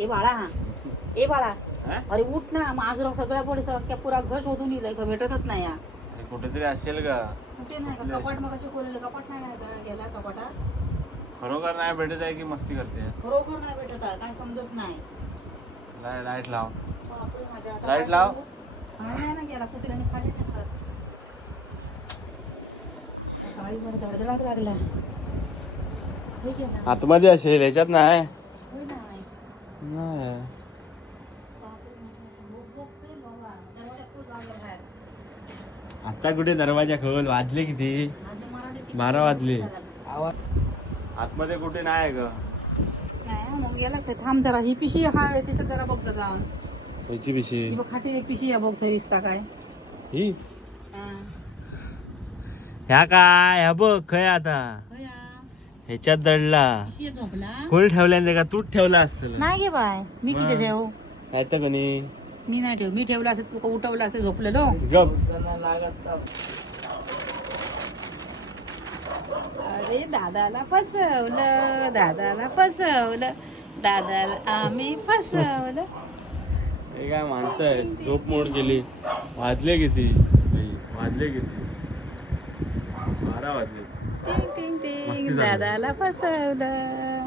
ए बाळा ए बाळा हा? अरे उठ ना माझं सगळ्या पुढे सगळ्या पुरा घर शोधून येईल का भेटतच नाही या अरे कुठेतरी असेल का कुठे नाही का कपाट मग खोललेलं कपाट नाही का गेला कपाटात खरोखर नाही भेटत आहे की मस्ती करते खरोखर नाही भेटत आहे काय समजत नाही लाईट लाव बापरे, माझ्या आता लाईट काय लाव. करू? नाही ना गेला कुत्र्याने खाली त्याचा काळीच मला धडधडाक लागला होय की नाही? आतमध्ये असेल याच्यात नाही होय नाही. नाही बापरे, भूक भूकते बाबा. दरवाजा खूप लागला बाहेर. आता कुठे दरवाजा खोल वाजले किती माझे मराठी किती 12 वाजले. आवाज आतमध्ये कुठे नाही ग नाही मग गेला काय थांब जरा ही पिशी हाय त्याच्यात जरा बघ जरा याची पिशी ही बघ खाटी एक पिशी आहे बघ थंय दिसता काय ही हा. ह्या काय ह्या बघ खय आता होय हा. ह्याच्यात दडला पिशी आहे झोपला कोणी ठेवल्या का तूच ठेवला असतं नाही गे बाय मी किती ठेवू नाही तर कणी मी नाही ठेव मी ठेवला असेल तुका उठवला असेल झोपलेलो गप अरे दादाला फसवलं दादाला आम्ही फसवलं हे काय माणसं आहेत झोप मोड केली वाजले किती बाई, वाजले किती 12 वाजले टिंग टिंग मस्ती टिंग झाली. दादाला फसवलं